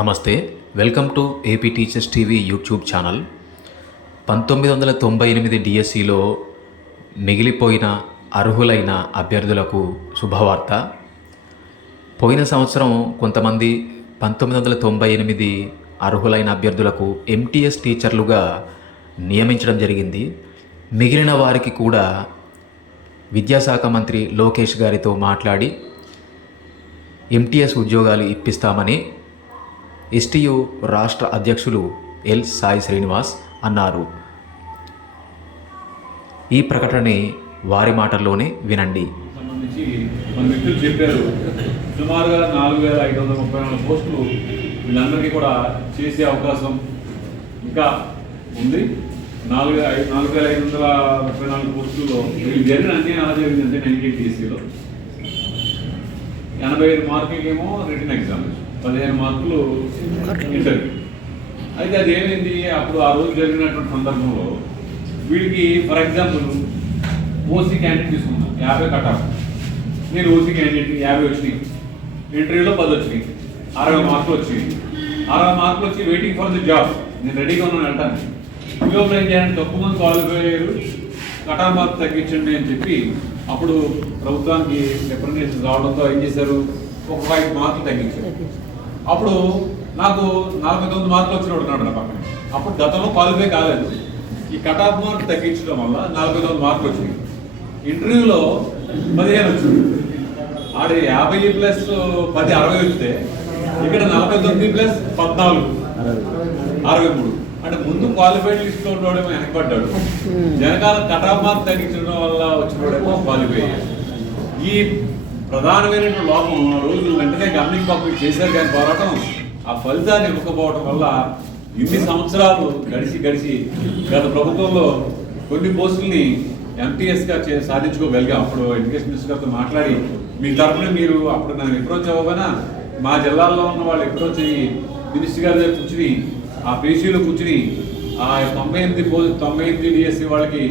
నమస్తే, welcome to AP teachers TV YouTube channel. 1998 డిఎస్సిలో మిగిలిపోయిన అర్హులైన అభ్యర్థులకు శుభవార్త. పోయిన సంవత్సరం కొంతమంది 1998 అర్హులైన అభ్యర్థులకు ఎంటీఎస్ టీచర్లుగా నియమించడం జరిగింది. మిగిలిన వారికి కూడా విద్యాశాఖ మంత్రి లోకేష్ గారితో మాట్లాడి ఎంటీఎస్ ఉద్యోగాలు ఇప్పిస్తామని ఎస్టీయు రాష్ట్ర అధ్యక్షులు ఎల్ సాయి శ్రీనివాస్ అన్నారు. ఈ ప్రకటనని వారి మాటల్లోనే వినండి. సంబంధించి మన మిత్రులు చెప్పారు, సుమారుగా 4534 పోస్టులు వీళ్ళందరికీ కూడా చేసే అవకాశం ఇంకా ఉంది. 4534 పోస్టుల్లో వీళ్ళు జరిగిన అన్ని ఎలా జరిగిందంటే 98 డిఎస్సిలో 85 మార్కులకేమో రిటర్న్ ఎగ్జామ్, 15 మార్కులు ఇంటర్వ్యూ. అయితే అది ఏమైంది, అప్పుడు ఆ రోజు జరిగినటువంటి సందర్భంలో వీడికి ఫర్ ఎగ్జాంపుల్ ఓసీ క్యాండిడేట్ తీసుకున్నాం, 50 కటాఫ్. నేను ఓసీ క్యాండిడేట్ 50 వచ్చినాయి, ఇంటర్వ్యూలో 10 వచ్చినాయి, 60 మార్కులు వచ్చినాయి. 60 మార్కులు వచ్చి వెయిటింగ్ ఫర్ ది జాబ్, నేను రెడీగా ఉన్నాను అంటాను. ఉద్యోగంలో ఏం చేయాలంటే తక్కువ మంది క్వాలిఫై అయ్యారు, కటాఫ్ మార్క్స్ తగ్గించండి అని చెప్పి అప్పుడు ప్రభుత్వానికి రిప్రజెంటేషన్ రావడంతో ఏం చేశారు, ఒక 5 మార్కులు తగ్గించారు. అప్పుడు నాకు 49 మార్కులు వచ్చినప్పుడు ఉన్నాడు నా పక్కన. అప్పుడు గతంలో క్వాలిఫై కాలేదు, ఈ కటాఫ్ మార్క్ తగ్గించడం వల్ల 49 మార్కులు వచ్చినాయి. ఇంటర్వ్యూలో 15 వచ్చింది. ఆడ 50 ప్లస్ 10 60 వస్తే ఇక్కడ 49 ప్లస్ 14 63. అంటే ముందు క్వాలిఫైడ్ లిస్ట్లో ఉన్నవాడేమో వెనకబడ్డాడు, వెనకాల కటాఫ్ మార్క్ తగ్గించడం వల్ల వచ్చినవాడేమో క్వాలిఫై అయ్యాడు. ఈ ప్రధానమైనటువంటి లోపం ఆ రోజు వెంటనే గవర్నింగ్ పబ్లిక్ చేశారు, కానీ పోరాటం ఆ ఫలితాన్ని ఇవ్వకపోవడం వల్ల ఇన్ని సంవత్సరాలు గడిచి గత ప్రభుత్వంలో కొన్ని పోస్టుల్ని ఎంటీఎస్గా సాధించుకోగలిగాం. అప్పుడు ఎడ్యుకేషన్ మినిస్టర్ గారితో మాట్లాడి మీ తరఫున మీరు అప్పుడు నన్ను అప్రోచ్ అవ్వగానే మా జిల్లాల్లో ఉన్న వాళ్ళు అప్రోచ్ అయ్యి మినిస్టర్ గారి దగ్గర కూర్చుని ఆ పేషీలో కూర్చుని ఆ 98 డిఎస్సి వాళ్ళకి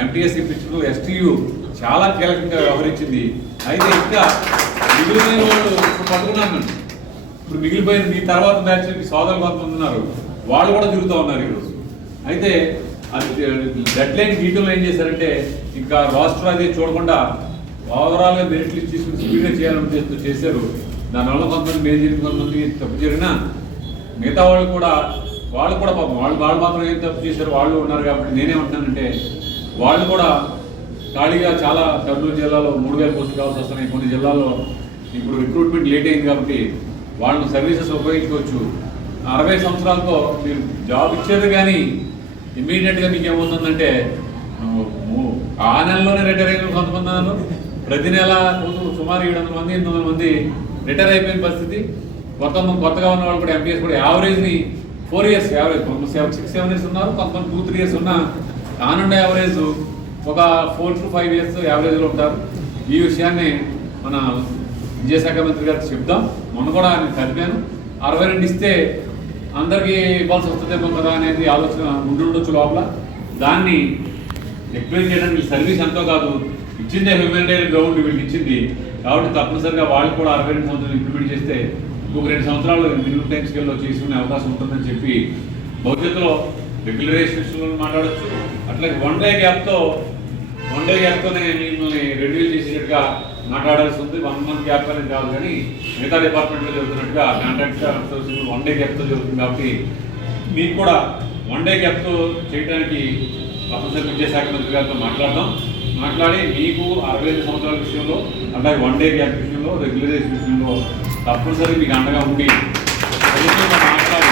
ఎంటీఎస్ ఇప్పించడంలో ఎస్టీయు చాలా కీలకంగా వ్యవహరించింది. అయితే ఇంకా మిగిలిపోయిన వాళ్ళు ఇప్పుడు పట్టుకున్నాను. ఇప్పుడు మిగిలిపోయిన మీ తర్వాత బ్యాచ్ సోదరులు కొంతమంది ఉన్నారు, వాళ్ళు కూడా తిరుగుతూ ఉన్నారు ఈరోజు. అయితే అది డెడ్ లైన్ గీతంలో ఏం చేశారంటే ఇంకా రాష్ట్రం అది చూడకుండా ఓవరాల్గా మెరిట్ లిస్ట్ తీసుకుని స్పీడ్గా చేయాలని ఉద్దేశంతో చేశారు. దానివల్ల కొంతమంది మేలు జరిగిన, కొంతమంది తప్పు జరిగినా మిగతా వాళ్ళు కూడా పాపం వాళ్ళు మాత్రం ఏం తప్పు చేశారు వాళ్ళు ఉన్నారు. కాబట్టి నేనేమంటున్నానంటే వాళ్ళు కూడా ఖాళీగా చాలా కర్నూలు జిల్లాలో 3000 పోస్టులు కావాల్సి వస్తున్నాయి. కొన్ని జిల్లాల్లో ఇప్పుడు రిక్రూట్మెంట్ లేట్ అయింది కాబట్టి వాళ్ళని సర్వీసెస్ ఉపయోగించుకోవచ్చు. 60 సంవత్సరాలతో మీరు జాబ్ ఇచ్చేది కానీ ఇమ్మీడియట్గా మీకు ఏమవుతుందంటే ఆ నెలలోనే రిటైర్ అయిన కొంతమంది అన్నారు. ప్రతి నెల సుమారు 700 మంది 800 మంది రిటైర్ అయిపోయిన పరిస్థితి. కొత్తగా ఉన్న వాళ్ళు కూడా ఎంపీఎస్ కూడా యావరేజ్ని 4 ఇయర్స్ యావరేజ్, 6-7 ఇయర్స్ ఉన్నారు, కొంతమంది 2-3 ఇయర్స్ ఉన్న కానుండే యావరేజ్ ఒక 4 to 5 ఇయర్స్ యావరేజ్లో ఉంటారు. ఈ విషయాన్ని మన విద్యాశాఖ మంత్రి గారికి చెప్దాం. మొన్న కూడా ఆయన చదివాను, 62 ఇస్తే అందరికీ ఇవ్వాల్సి వస్తుందేమో కదా అనేది ఆలోచన ఉండొచ్చు లోపల. దాన్ని ఎక్స్ప్లెయిన్ చేయడానికి సర్వీస్ ఎంతో కాదు, ఇచ్చిందే హ్యూమానిటేరియన్ గ్రౌండ్ వీళ్ళకి ఇచ్చింది కాబట్టి తప్పనిసరిగా వాళ్ళు కూడా 62 సంవత్సరాలు ఇంప్లిమెంట్ చేస్తే ఇంకొక 2 సంవత్సరాలు మినిమం టైం స్కేల్లో చేసుకునే అవకాశం ఉంటుందని చెప్పి భవిష్యత్తులో రెగ్యులరైజేషన్లో మాట్లాడచ్చు. అట్లాగే వన్ డే గ్యాప్తోనే మిమ్మల్ని రెన్యూల్ చేసేట్టుగా మాట్లాడాల్సి ఉంది. 1 month గ్యాప్ అనేది కాదు, కానీ మిగతా డిపార్ట్మెంట్లో జరుగుతున్నట్టుగా కాంట్రాక్ట్ అవుట్సోర్సింగ్ 1 day గ్యాప్తో జరుగుతుంది. కాబట్టి మీకు కూడా 1 day గ్యాప్తో చేయడానికి తప్పనిసరి విద్యాశాఖ మంత్రి గారితో మాట్లాడి మీకు 65 సంవత్సరాల విషయంలో అలాగే 1 day గ్యాప్ విషయంలో రెగ్యులరైజేషన్ విషయంలో తప్పనిసరి మీకు అండగా ఉండి మాట్లాడి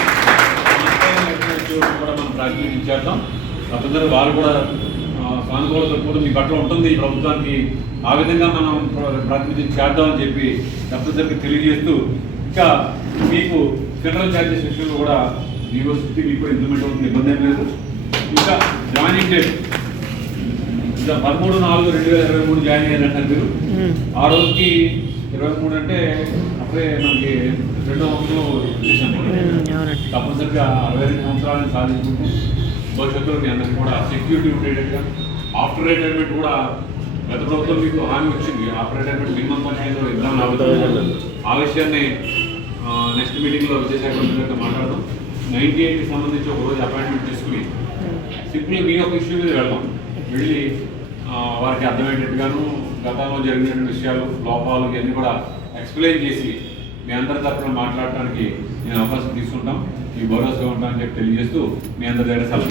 కూడా మనం ప్రాతినిధ్యం చేద్దాం. తప్పనిసరి వాళ్ళు కూడా సానుకూలత కూడా మీ పట్ల ఉంటుంది ఈ ప్రభుత్వానికి, ఆ విధంగా మనం ప్రాతినిధ్యం చేద్దామని చెప్పి తప్పనిసరికి తెలియజేస్తూ, ఇంకా మీకు ఫెడరల్ ఛార్జెస్ విషయంలో కూడా యూనివర్సిటీ మీకు కూడా ఇంప్లిమెంట్ అవుతుంది, ఇబ్బంది ఏం లేదు. ఇంకా జాయినింగ్ డేట్ 13/4/2023 జాయిన్ అయ్యారంటారు మీరు. ఆ రోజుకి 23 అంటే అప్పుడే మనకి 2వ సంవత్సరం చేశాను. తప్పనిసరిగా 62 సంవత్సరాలను సాధించుకుంటూ భవిష్యత్తులో మీ అందరికీ కూడా సెక్యూరిటీ ఉండేటట్టుగా ఆఫ్టర్ రిటైర్మెంట్ కూడా గత ప్రభుత్వం మీకు హామీ వచ్చింది. ఆఫ్టర్ రిటైర్మెంట్ మినిమం 15 ఇద్దాం. ఆ విషయాన్ని నెక్స్ట్ మీటింగ్లో విజయశాఖ మంత్రి గారితో మాట్లాడదాం. 98కి సంబంధించి ఒక రోజు అపాయింట్మెంట్ తీసుకుని సింపుల్గా మీ యొక్క ఇష్యూ మీద వెళ్దాం. వెళ్ళి వారికి అర్థమయ్యేటట్టుగాను గతంలో జరిగినటువంటి విషయాలు, లోపాలు ఇవన్నీ కూడా ఎక్స్ప్లెయిన్ చేసి మీ అందరి తరఫున మాట్లాడటానికి నేను అవకాశం తీసుకుంటాం. మీ భరోసా ఉంటానని చెప్పి తెలియజేస్తూ మీ అందరి దగ్గర సెలవు.